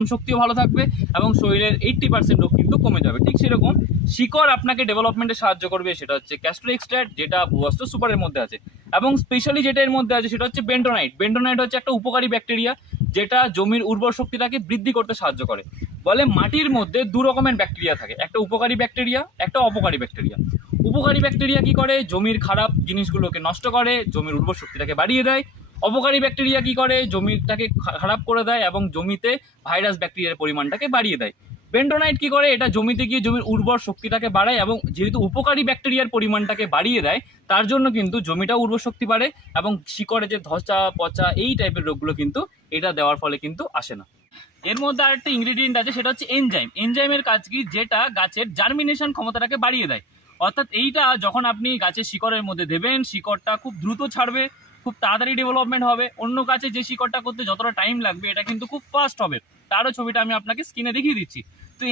শক্তিও ভালো থাকবে এবং শরীরের এইট্টি পার্সেন্ট কিন্তু কমে যাবে। ঠিক সেরকম শিকড় আপনাকে ডেভেলপমেন্টে সাহায্য করবে, সেটা হচ্ছে ক্যাস্ট্রো এক্সট্রাক্ট যেটা ভূবস্ত্র সুপারের মধ্যে আছে। এবং স্পেশালি যেটা এর মধ্যে আছে, সেটা হচ্ছে বেন্টোনাইট বেন্টোনাইট হচ্ছে একটা উপকারী ব্যাকটেরিয়া যেটা জমির উর্বর শক্তিটাকে বৃদ্ধি করতে সাহায্য করে। বলে মাটির মধ্যে দু রকমের ব্যাকটেরিয়া থাকে। একটা উপকারী ব্যাকটেরিয়া একটা অপকারী ব্যাকটেরিয়া উপকারী ব্যাকটেরিয়া কি করে? জমির খারাপ জিনিসগুলোকে নষ্ট করে, জমির উর্বর শক্তিটাকে বাড়িয়ে দেয়। অপকারী ব্যাকটেরিয়া কি করে? জমিটাকে খারাপ করে দেয় এবং জমিতে ভাইরাস ব্যাকটেরিয়ার পরিমাণটাকে বাড়িয়ে দেয়। বেন্টোনাইট কি করে? এটা জমিতে গিয়ে জমির উর্বর শক্তিটাকে বাড়ায় এবং যেহেতু উপকারী ব্যাকটেরিয়ার পরিমাণটাকে বাড়িয়ে দেয়, তার জন্য কিন্তু জমিটা উর্বর শক্তি বাড়ে এবং শিকড়ে যে ধসা, পচা এই টাইপের রোগগুলো কিন্তু এটা দেওয়ার ফলে কিন্তু আসে না। এর মধ্যে আরেকটা ইনগ্রিডিয়েন্ট আছে, সেটা হচ্ছে এনজাইম এনজাইমের কাজ কি? যেটা গাছের জার্মিনেশন ক্ষমতাটাকে বাড়িয়ে দেয়। অর্থাৎ এইটা যখন আপনি গাছের শিকড়ের মধ্যে দেবেন, শিকড়টা খুব দ্রুত ছাড়বে খুব তাড়াতাড়ি ডেভেলপমেন্ট হবে। অন্য কাছে যে শিকড়টা করতে যতটা টাইম লাগবে, এটা কিন্তু খুব ফাস্ট হবে। তারও ছবিটা আমি আপনাকে স্ক্রিনে দেখিয়ে দিচ্ছি। তো